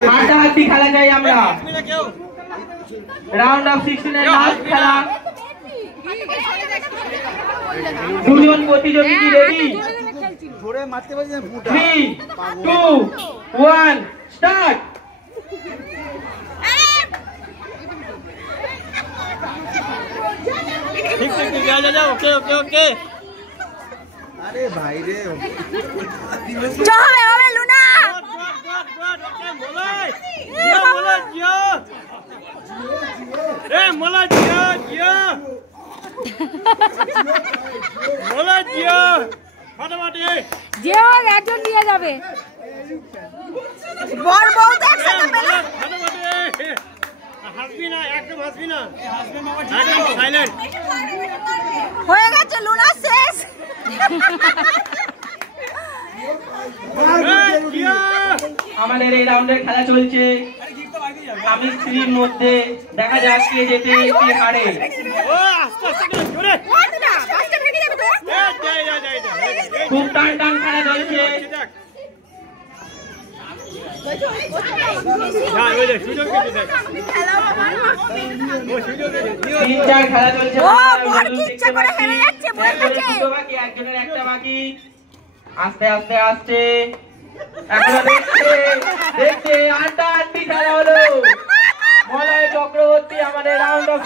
হাড্ডাহাড্ডি খেলা চাই আমরা। রাউন্ড অফ 16 এর লাস্ট খেলা। দুজন প্রতিযোগী কি রেডি? 3 2 1 স্টার্ট। ठीक ठीक जा जा जा ओके ओके ओके अरे भाई रे जो হবে লুনা ओके मोलाई जियो मोला जियो ए मोला जियो जियो मोला जियो फटाफट যে হবে একজন নিয়ে যাবে বড় বউ তো একসাথে পেলে फटाफट হাসবি না একদম হাসবি না একদম সাইলেন্ট হয়ে গেছে লুনা শেষ আমাদের এই রাউন্ডের খেলা চলছে আমি স্ত্রীর মধ্যে। দেখা যাক কে জেতে কে হারে। ও আস্তে আস্তে জোরে না ফার্স্টে ভেঙে যাবে তো খুব টান টান খেলা চলছে। হ্যাঁ ওই যে সুযোগ দিতে দেখ ও সুযোগ দে 3-4 খেলা চলছে। ও বড় কি ইচ্ছা করে হেরে যাচ্ছে বল কাছে বাকি একজনের একটা বাকি। আস্তে আস্তে আসছে এখনো দেখছে আড্ডাহাড্ডি খেলা হলো। মলয় চক্রবর্তী আমাদের রাউন্ড অফ